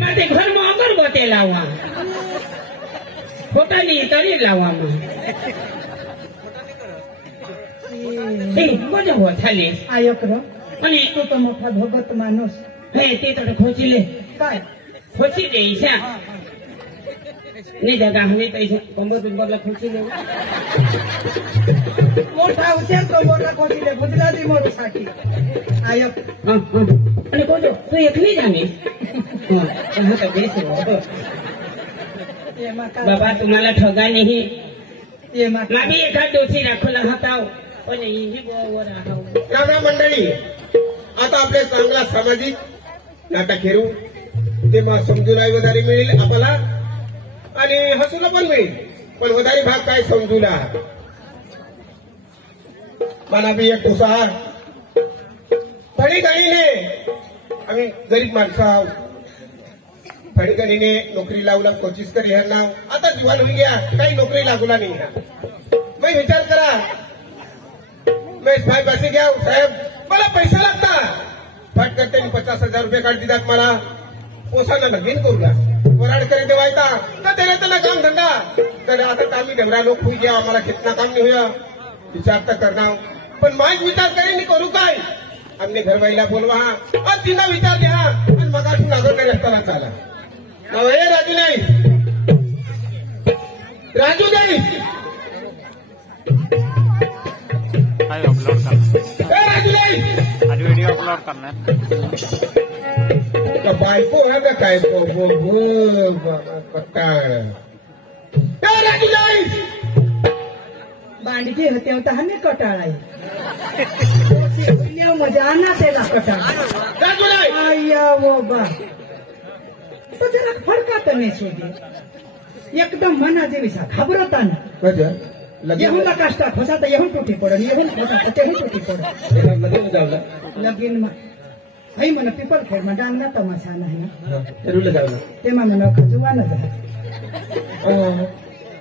माते घर में अगरबत्ती लावा खोटा नहीं तरी लावा मजा हो थाली आयो करो आणि तू तो मोठा भगत माणूस हे ते तर खोचीले काय खोची द्यायच्या नाही जागा नाही पैसे कंबर बिंबरला खोचीले मोठा उचल तो मोठा खोटीले गुजराती मोठसाठी आयो आणि कोणतो तू एकली जाणे बाबा तुम्हाला ठगा नाही मी एखाद दिवशी दाखवला होता पण ही वर राम मंडळी आता आपले चांगला सामाजिक नाटक खेळू ते मग समजूला वधारी मिळेल आपल्याला आणि हसूला पण मिळेल पण वधारी भाग काय समजूला मला बी एक तुसार फडी गाणीने आम्ही गरीब माणसं आहोत फडी गाणीने नोकरी लावला कोशिश करी ह्या नाव आता जीवन होई गया काही नोकरी लागूला नाही मी विचार करा महेश भाई पैसे घ्या साहेब मला पैसे लागतात फट करते 50,000 रुपये काढ दितात मला पोसानं लगीन करूला वराड करे देवायता तर त्याला काम धंदा तर आता कामी ढेमरा लोक होई गया आम्हाला कितना काम नाही हुआ विचार तर करणार पण माझ विचार करेन करू काय आमने घर बाईला बोलवा और तिला विचार द्या आणि मगातून अगोदर नाही रस्ता चाला हे राजू नाही राजू नाही अपलोड करना राजू नाही आज वीडियो अपलोड करना बायको है का काय पत्ताळ राजू नाही बांडकी होते होता हमें कटाळ आहे मजा आना त्याला कटाळ राजू नाही आया वो बा तो जरा फरकात नाही सोडी एकदम मना जेवीसा घाबरता ना येहून काष्टा खोसा तर येहून तुटी पडन येहून खोसा तर तेहून तुटी पडन लगीन मा आई मन पिपल खेळ मा डांगना तमाशा नाही ना ते मा मन खजुवान जा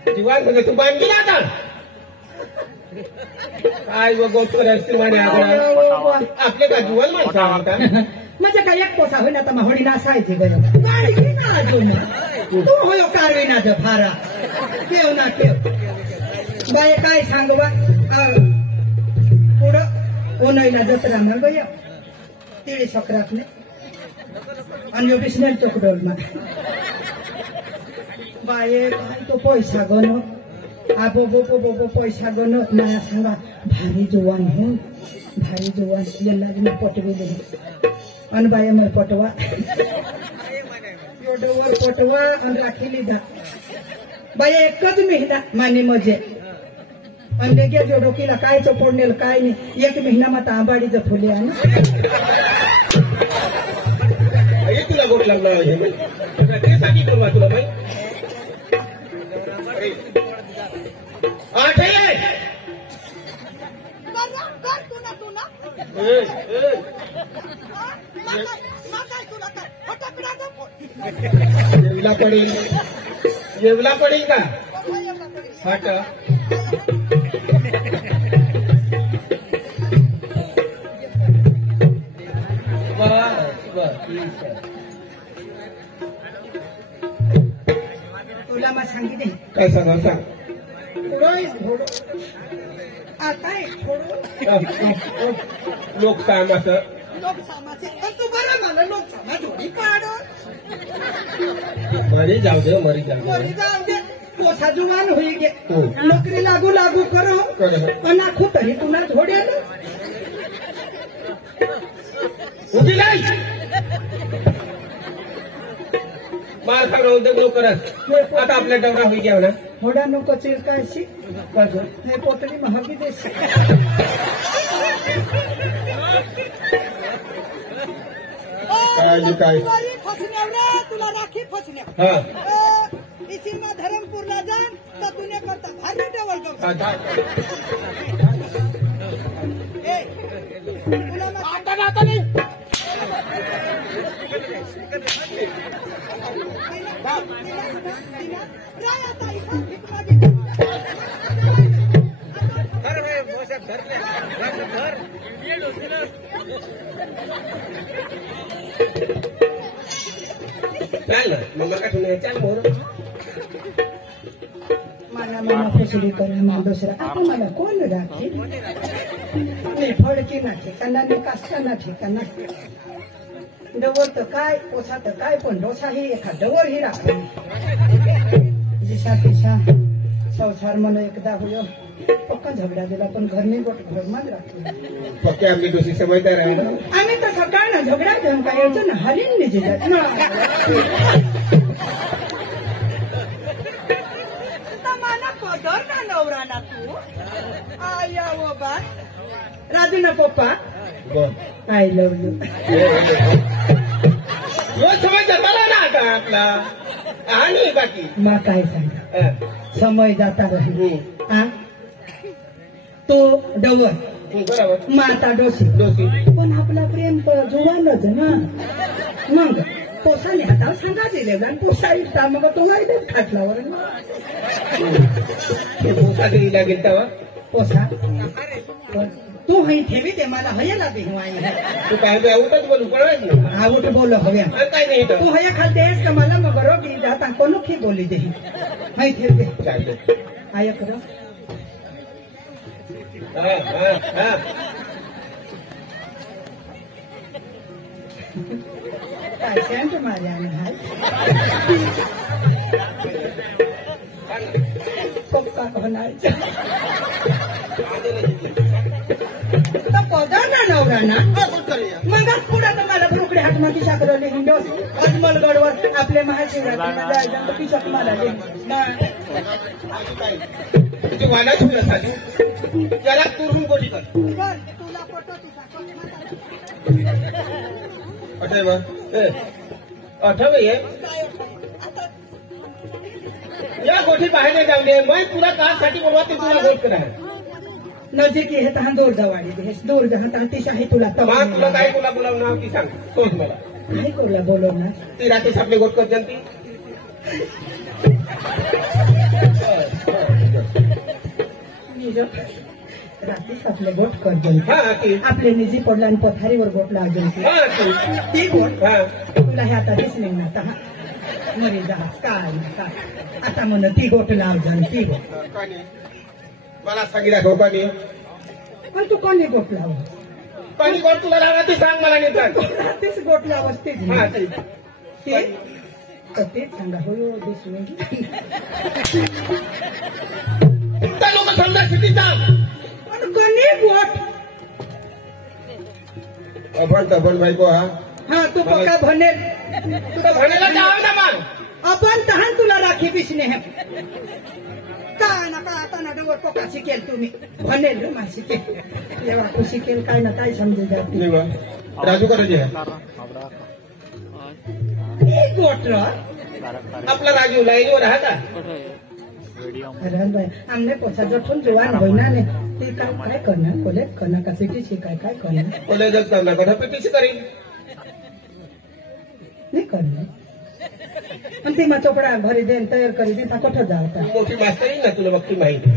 जीवन म्हणजे तू बांधली आता काय व गोष्ट असते माझ्या आपले का जीवन माणसं म्हणजे काय एक पोसा होईना तर होडी नासायची बरं गाडी ना अजून तू होयो कारविनाचं फारा ठेव ना ठेव बाय काय सांगवा पुढं ओनईला जत्रा न गय तिळी सक्रात ने आणि बिस्नेल चोकडोल ना बाये काय तो पैसा गण आबो बोबो बोबो पैसा गण ना सांगा भारी जुवान हो भारी जुवान यल्ला पटवी दे आणि बाय मग पटवा एवढं पटवा आणि राखीली दा बाय एकच महिना माने मजे आणि लेक्याच्या डोकीला काय चोपडणेल काय नाही एक महिना मग आंबाडीचं फुले आहे ना तुला गोड लागला ते सांगितलं बा तुला बाई जेवला पडेल का फाट तुला मग सांगितले काय सांगा सांग आता लोक सामाचं तू बरं मला लोक सामा जोडी काढ मरी जाऊ दे मरी जाऊ मरी जाऊ दे पोसा जुवान होई गे हो. नोकरी लागू लागू करो पण आखू तरी तुला झोडेल उभी नाही मार खाणं उद्योग नको करत आता आपल्या डवरा होई घ्या ना थोडा नको चिरकायची हे पोतडी महागी देश काय तुला राखी फसण्या हा इसीमा धरमपूरला जाण तर तुने करता भारी टेबल तुला आता नाही चाल ना मग का ठेवून चाल मोर मला मला फसडी करा मला दुसरा आता मला कोण राखी मी फडकी ना ठिकाणा मी काष्टा ना ठिकाणा डवर तर काय पोसा तर काय पण डोसा ही एका डवर ही राखली दिशा तिशा संसार मन एकदा होयो पक्का झगडा दिला पण घरनी गोट घरमाच राखली पक्के आपली दोषी समजदार आहे ना आम्ही तर सकाळ ना झगडा घेऊन काय यायचं ना हरीन निजे जात ना नवरा तू आया वो बा राजू ना पप्पा आय लव्ह यू समज मला ना आता आपला आणि बाकी मा काय सांगा समय जाता रही तो डवर बरोबर माता डोसी दोषी पण आपला प्रेम जुळालंच ना मग पोसाने हातावर सांगा दिले आणि पोसा इष्टा मग तो नाही देत खाटलावर पोसा घरी लागेल तेव्हा पोसा तू हई ठेवी दे मला हयला बिहवाई तू काय आवडत बोलू कळवायच ना आवट बोलो हव्या काय नाही तू हया खालतेस का मला मग रोटी जाता कोण खी बोली दे हई ठेव दे चालेल आय करो काय सेंट मारे आणि हाय पप्पा म्हणायचं पगार ना नवरा ना मग पुढे तर मला रोकडे हातमाती साखरवले हिंडोस अजमलगडवर आपले महाशिवरात्रीला जायचं तर पिशक मला तुझी वादा सुरू झाली त्याला तुरून गोडी कर आठव या गोष्टी बाहेर जाऊ दे मग तुला कासाठी बोलवा ते तुला गोष्ट करा नजीक हे तहान दूर जवाडी दे दूर जहां तिशा हे तुला तुला काय तुला बोलावं नाव ती सांग तोच मला नाही तुला बोलवणार ती रात्री आपले गोट कर जनती रात्रीच आपले गोट करजन आपले निजी पडला आणि पथारीवर गोटला अजून ती गोट तुला हे आता दिसले ना आता मरी जहाज काय ना काय आता म्हण ती गोट लावजन ती गोट मला सांगी दाखव पाणी पण तू कोणी गोट लाव पाणी गोट तुला लावला ती सांग मला नाही रात्रीच गोट लावसतेच तर तेच सांगा हो दिसले लोक समजा स्थितीचा कोणी गोट आपण बायको हा तू पक्का भनेल तुला भनेला जाव ना मग आपण तहान तुला राखी बिसणे है काय ना काय आता ना डोर पक्का शिकेल तुम्ही भनेल मा शिकेल एवढा तू शिकेल काय ना काय समजे जाते राजू करायचे गोट आपला राजू लाईनीवर राहा का आमने पोसा जठून जुवान होईना ने ते काय करणार कॉलेज करणार का सिटीची काय करणार कॉलेजच करणार का पीटीसी करीन नाही करणार पण ते मग चोपडा भरी देन तयार करी दे कुठं जावता मोठी मास्तरी ना तुला बघती माहिती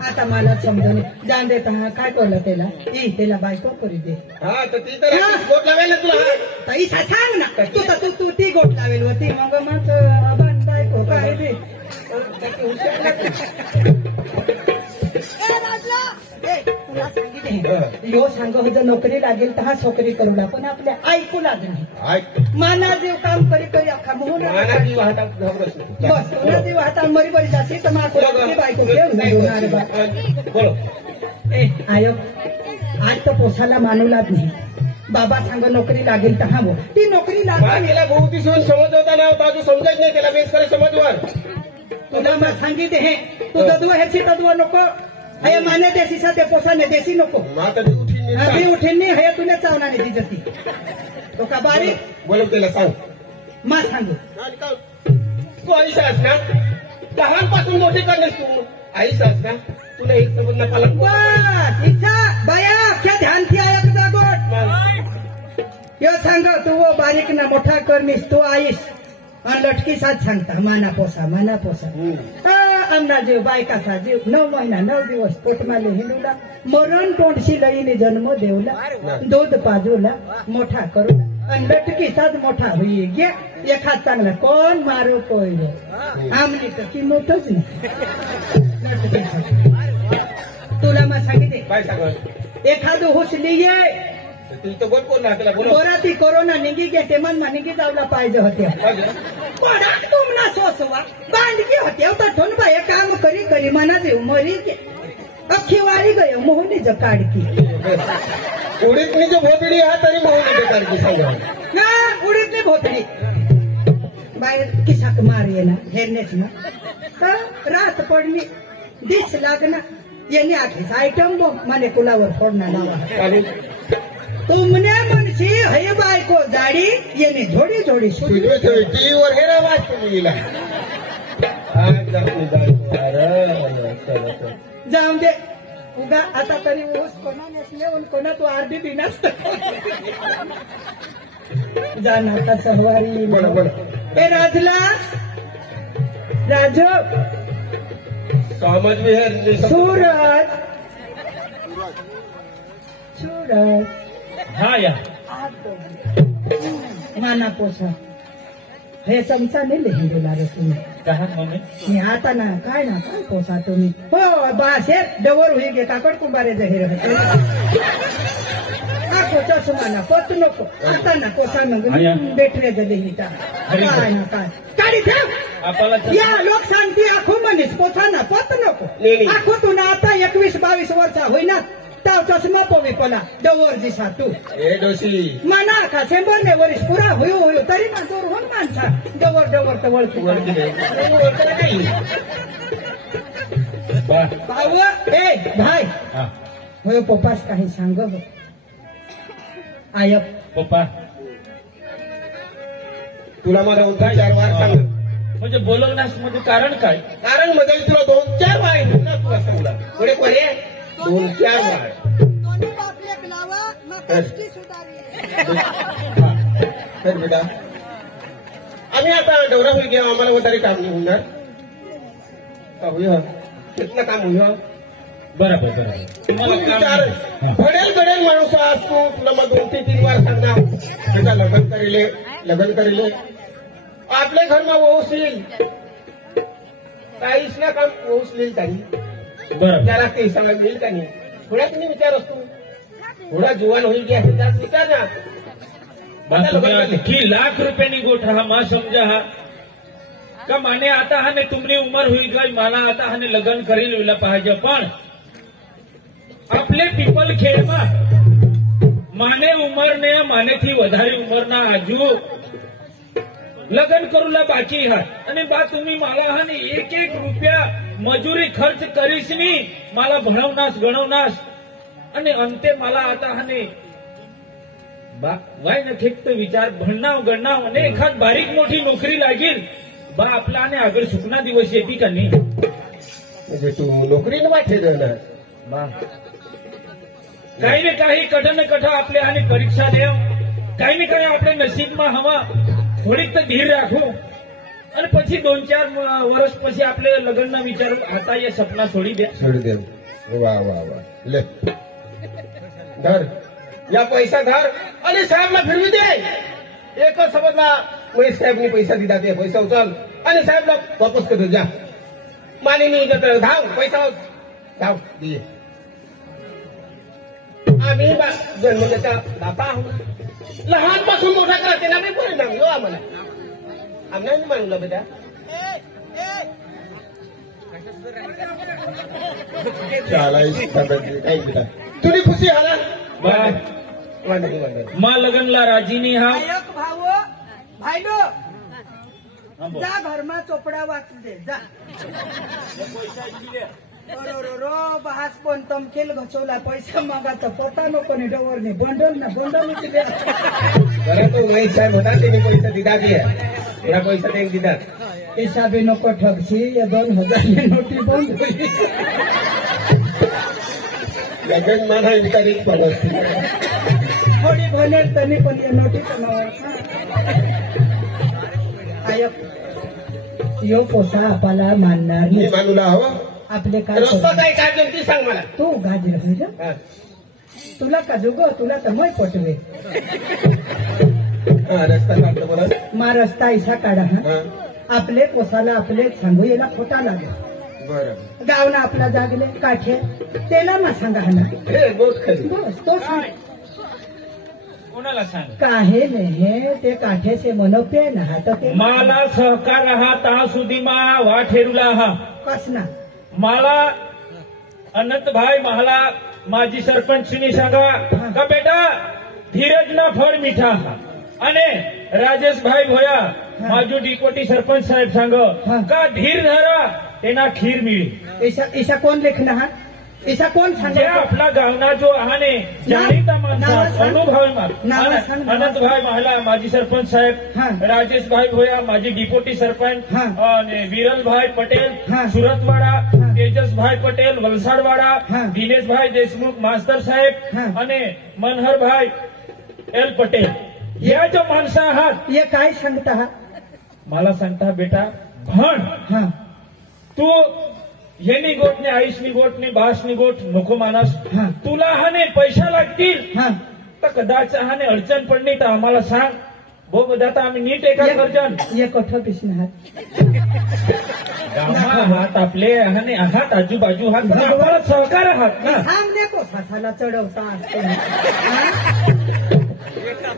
आता मला समजून जाण देत काय करलं त्याला बायको करी दे हा तर ती तर गोट लावेल तुला पैसा सांग ना तू ती गोट लावेल होती मग मग बायको काय दे तुला सांगितले यो सांग जर नोकरी लागेल तर हा सोकरी करू पण आपल्या ऐकू लाग नाही माना जीव काम करी करी अख्खा म्हणून बस तुला जीव हाता मरी बरी जाते तर माझी बायको आयो आज तर पोसाला मानवलाच नाही बाबा सांग नोकरी लागेल तर हा ती नोकरी लागेल त्याला बहुत दिवस समज होता ना होता तू समजत नाही त्याला बेस करे समजवर तुला मग सांगितले हे तू तत्व ह्याची तत्व नको हे माने देशी ते पोसाने देशी नको मी उठेन हे तुला चावणार ती जती तो का बारीक बोलव त्याला सांग मा सांगू तू आईसा असणार लहानपासून मोठी करण्यास तू आईसा असणार तुला एक समज ना पालन बस इच्छा बाया क्या ध्यान थी आया तुझा गोट यो सांग तू बारीक ना मोठा करनीस तू आईस आणि लटकी साथ सांगता माना पोसा आमना जीव बायकाचा जीव 9 महिना 9 दिवस पोटमाले हिंडूला मरण तोंडशी लईने जन्म देवला दूध पाजूला मोठा करूला आणि लटकीचाच मोठा होई गे एखाद चांगला कोण मारो कोय आमने तर किंमतच नाही तुला मग सांगितले काय सांगत एखाद हुसली ये तुला तर बोल कोण त्याला बोल ती कोरोना निघी घेते मन निघी जावला पाहिजे होते कोणाक तुमना सोसवा बांधकी होते तर ठोन बाय काम करी करी मना देऊ मरी के अख्खी वारी गय मोहनी ज काढकी उडीतनी जो भोपडी हा तरी मोहनी काढकी सांगा ना उडीतली भोपडी बाहेर किसाक मार ये ना हेरनेच ना रात पडली दिस लागना यांनी आखीच आयटम मने कुलावर फोडना लावा तुमने मनसी हय बायको जाडी येणे झोडी झोडी टीव्हीवर हेरा वाच तुम्ही जाऊन दे उगा आता तरी ऊस कोणा नसले कोणा तू आरबी नसत जाना आता सहवारी ए राजला राजू समझ में है सूरज सूरज हा या नाना पोसा हे चमचा नाही लिहून दिला रे तुम्ही कहा मम्मी मी आता ना काय पोसा तुम्ही हो बासे डवर होई गे काकड कुंभारे जहीर कोचा सुमाना पत नको आता ना कोसा नग बेटरे जले हिता काय ना काय काढी ठेव या लोक सांगते आखो मनीस पोसा ना पत नको आखो तू ना आता 21-22 वर्षा होईना ताव चष्मा पोवी पला डवर दिसा तू ए डोशी मना का सेंबरने वरिस पुरा होयो होयो तरी ना दूर होऊन माणसा डवर डवर तवळ पाव ए भाई होयो पप्पास काही सांग आय पप्पा तुला मला 2-4 वार सांग म्हणजे बोलवण्यास म्हणजे कारण काय कारण मध्ये तुला 2-4 वार ना तू असं बोला पुढे कोणी 2-4 वार दोन्ही बापले लावा मग कष्टी सुधारली तर बेटा आम्ही आता डवरा होई गया आम्हाला वगैरे काम नाही होणार होय कितना काम होय बरोबर बरोबर घडेल घडेल माणूस असतो तुला मग 2-3 वार सांगणार त्याचा लग्न करेले आपल्या घरमा वोसलील काहीच ना काम वोसलील तरी बरोबर त्याला काही सांगत देईल का नाही थोड्या तुम्ही विचार असतो थोडा जुवान होईल की असं त्यात विचार ना की लाख रुपयांनी गोठा हा मा समजा हा का माने आता हाने तुमनी उमर होईल गई मला आता हाने लग्न करेल विला पाहिजे पण आपले पीपल खेळમાં माने उमरने मानेથી વધારે ઉંમરના આજુ લગ્ન કરુલા બાકી હા અને બા तुम्ही मला हाने 1-1 રૂપિયા મજૂરી ખર્ચ કરીશ ની मला ભણવનાસ ગણવનાસ અને અંતે मला आता हाने बा वाय न ठेक तो विचार भणनाव गणनाव आणि एखाद बारीक मोठी नोकरी लागेल बा आपला आणि आगर सुकना दिवस येते का नाही म्हणजे तू नोकरीने वाटे जाणार बा काही ने काही कठन कठ आपले आणि परीक्षा देव काही ने काही आपल्या नसीबમાં हवा થોડીક તો ધીર રાખો અને પછી 2-4 વર્ષ પછી આપણે લગ્નના વિચાર હતા એ સપના છોડી દે वा वा वा ले धर या पैसा धर आणि साहेबला फिरवी दे एकच समजला महेश साहेबनी पैसा दिला ते पैसा उचल आणि साहेबला वापस कर जा मानेनी धाव पैसा धाव दे आम्ही जन्मल्याचा बापा आहोत लहानपासून मोठा करा त्याला नाही परिणाम हो आम्हाला आम्हाला नाही मानला बेटा तुझी खुशी हाला मा लग्नला राजीनी हा भाऊ भाईलो जा घरमा चोपडा वाच दे जा रो बहास पण तमखेल घचवला पैसा मागाचा पता नको नि डवर नि बंडल ना बंडल दिले बरं तो महेश साहेब होता त्याने पैसा दिला तेरा पैसा त्यांनी दिला हिसाबी नको ठगशी या 2000 ની नोटी बंद होई लगन माना इनकारी व्यवस्थित थोडी भले तनी पण या नोटी आय यो पोसा आपला मानणार मी नाही. मानूला हवं आपले काय रस्ता करू? काय काय जमती सांग मला तू गाजर होईल हा. तुला का जुगो तुला तर मै पटवे हा, रस्ता सांगतो मला मा रस्ता ऐसा काढा हा. हा, आपले पोसाला आपले सांगू याला खोटा लागला बरं गावना आपला जागले काठे त्याला मा सांगा हा ना हे गोष्ट खरी बस तो सांग कोणाला सांग काहे नाही ते काठे से मनोपे ना तर ते मला सहकार हा ता सुधी मा वा ठेरूला हा कसना मला अनंतभाई मला माजी सरपंचनी सांगा का बेटा धीरज ना फळ मिठा हा आणि राजेशभाई भोया माजू डिकोटी सरपंच साहेब सांग का धीर धरा तेना खीर मिळी ऐसा कोण लेखना हा ऐसा कोण जे सांगा आपला गावना जो आहाने जाणीता माणसा नाव सांग. अनुभव नाव सांग. अनंतभाई मला माजी सरपंच हा. साहेब राजेशभाई भोया माजी डिपोटी सरपंच हा. आणि विरलभाई पटेल हा. सुरतवाडा तेजसभाई पटेल वलसाडवाडा हा. दिनेशभाई देशमुख मास्तर साहेब हा. आणि मनहरभाई एल पटेल या जो माणसं आहात ये काय सांगता हा मला सांगता बेटा भण हा तू येनी गोटने आईसनी गोटने बासनी गोट नको मानस हा. तुला हाने पैसा लागतील हा तर कदाच हाने अडचण पडली तर आम्हाला सांग बो बदाता आम्ही नीट एका कर्जन ये कोठ पिसना हात गावा हात आपले हाने आहात आजूबाजू हात पण आम्हाला सहकार आहात ना सामने को सासाला चढवता असतो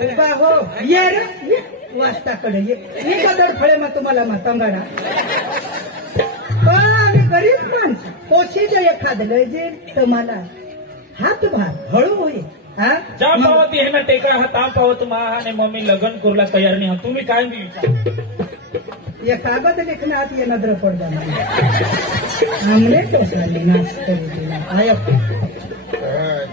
उभा हो ये रे ये वाजताकडे ये मी बदल फळे मग तुम्हाला मातांगाडा आम्ही गरीब माणसं कोशीच एखादं जे तुम्हाला हातभार हळू होईल हा ज्या पावती हे ना टेका हा ता पावत मा आणि मम्मी लग्न करूला तयार नाही हा तुम्ही काय मी विचार ये कागद लिखण्यात ये नजर पडदा हमने कसले नाश करू दिला आयो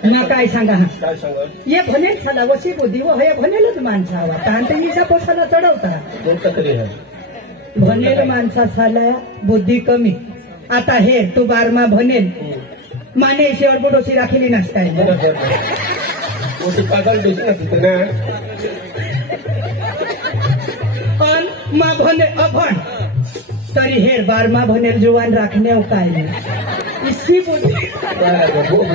ना काय सांगा हा काय सांगत ये भनेल साला वशी बुद्धी व हे भनेलच माणसा हवा तांतनीचा पोसाला चढवता कोणतं तरी आहे भनेल माणसा साला बुद्धी कमी आता हे तू बारमा भनेल माने शेवट बोडोशी राखीली नसताय मोठी पागल देशी ना तिथे ना पण मा भने अभण तरी हेर बारमा भनेल जुवान राखणे काय नाही इसी बुद्धी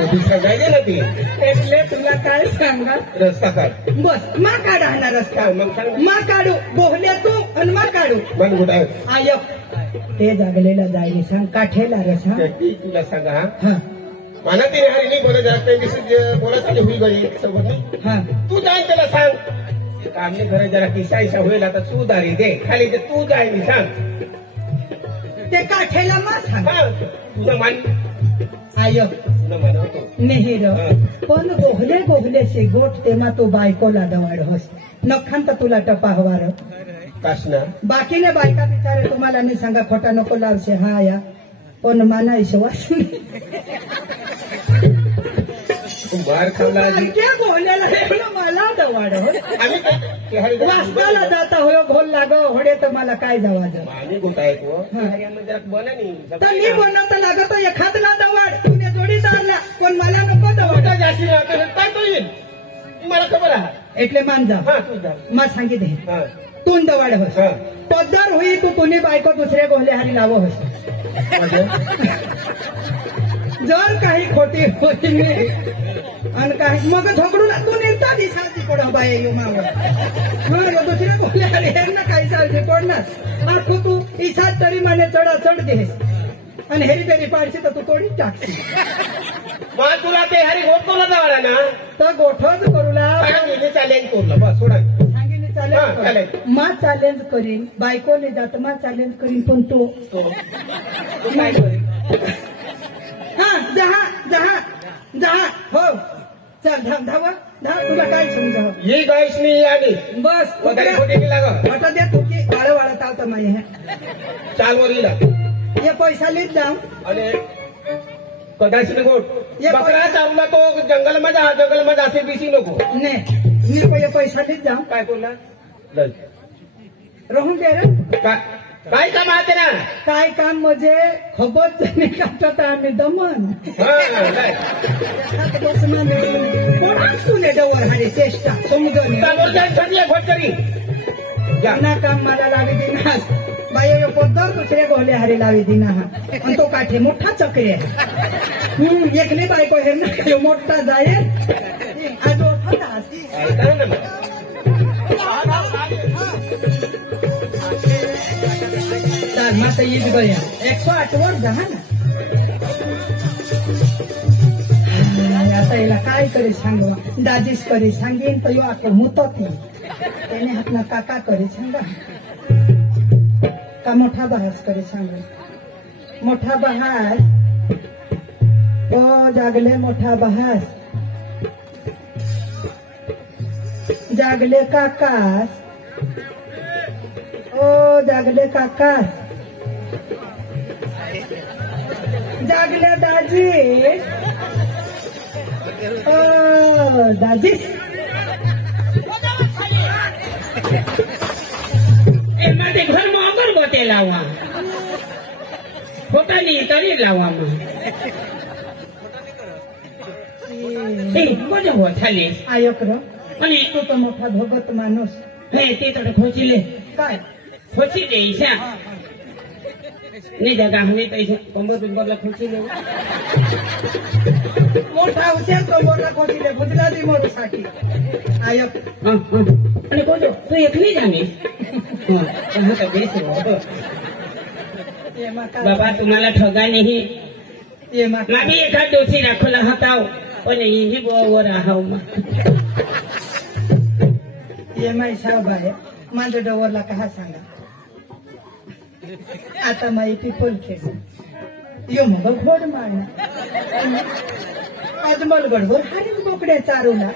दुसरा जायगे ना ती એટલે तुला काय सांगा रस्ता काढ बस मा काढा हा रस्ता काय मग सांग मा काढू बोहले तू आणि मा काढू मन कुठं आहे आय ते जागलेला जायली सांग काठेला रस हा ती तुला सांगा हा हा मला ती हरी नाही बोलत जात नाही दिसत बोलत आली होई गई सोबत नाही हा तू जाय त्याला सांग आमने घर जरा किस्सा ऐसा होईल आता तू दारी दे खाली ते तू जाय मी सांग ते काठेला मा सांग हा तुझं मान आय तुला मान होतो नेहिर पण बोहले बोहले से गोठ तेमा तो बायकोला दवाड होस नखान तर तुला टपा हवार कासना बाकीने बायका बिचारे तुम्हाला नाही सांगा खोटा नको लावशे हा या पण माना विश्वास तू बाहेर खाल्ला आधी क्या बोलेला मला दवाड हो आम्ही काय ते हरी वाचताला जाता हो घोल लाग होडे तर मला काय जावाज माने गुंता आहे तू हरियाणा जरा बोला तर मी नाही बनवता लागत एखादला दवाड तुझ्या जोडीदारला पण मला नको दवाड जास्ती राहतो काय तो येईल मला खबर आहे એટલે मान जा हा तू जा मा सांगितले हा तू दवाड होस हा पद्धर होई तू कुणी बायको दुसऱ्या गोहले हारी लावो होस जर काही खोटी होती नाही आणि काही मग झोकडून तू निर्ता दिसाची पडा बाय येऊ मावं दुसऱ्या गोहले हारी यांना काही सारखी पडणार आणि तू इसात तरी माने चढा चढ देस आणि हेरी तेरी पाडशी तर तू तोडी टाकशी मग तुला ते हरी गोट कोला जावला ना तर गोठच करूला सांगितले चालेल कोरला बस सोडा सांगितले हा, चालेल चालेल. मा चॅलेंज करीन बायकोने जात मा चॅलेंज करीन पण तो तो काय करेल हा जहा जहा जहा हो चल धाव धाव धाव तुला काय समजाव ही गायस नाही आली बस वगैरे खोटी नाही लाग आता दे तू की वाळ वाळत आवता माई हे चाल वर येईल ये पैसा लीत जाऊ आणि कदाचित गोट ये बकरा चावला तो जंगलमध्ये असे बिसी नको ने मी ये पैसा लीत जाऊ काय बोलला राहून दे रे काय काम आहे ना काय काम म्हणजे खबत जणी काटत आम्ही दमन तुले डवर हारी चेष्टा समजून भोजरी ना काम मला लागे दिनास बाई पोद्दार दुसऱ्या गोहले हारे लावे दिना हा आणि तो काठे मोठा चक्री आहे एकने बायको हे ना मोठा जाय आज ओळखा चाल माता ईद बया 108 वर जा ना आता याला काय करे सांगू दाजीच करे सांगेन तर यो आके मुतत त्याने हातला काका करे सांगा का मोठा बहास करे सांगा मोठा बहास ओ जागले मोठा बहास जागले काकास ओ जागले काकास जागले दाजी ओ दाजीस એમાંથી ઘરમાં અગરબત્તી લાવવા પોતાની તરી લાવવામાં બધો ચાલે આયો કરો અને તું તો મોટા ભગત માનોસ હે તે તો ખોચી લે काय ખોચી દે છે ને જગા હને તો કંબર બિંબરલા ખોચી લે मोठा उचल तो मोठा खोटीले गुजराती मोरू साठी आयो અને કોજો તું એકલી જાને હા તો બેસો એમાં કા બાબા तुम्हाला ठगा नाही એમાં मामी एखाद डोसी राखोला हताव पण ही बोवर राहाव एमा हिसाब आहे माझ्या डोवरला कहा सांगा आता माई पिपल खेळ यो मग घोड मारणार आज मला बडबड हारी बोकड्या चारूला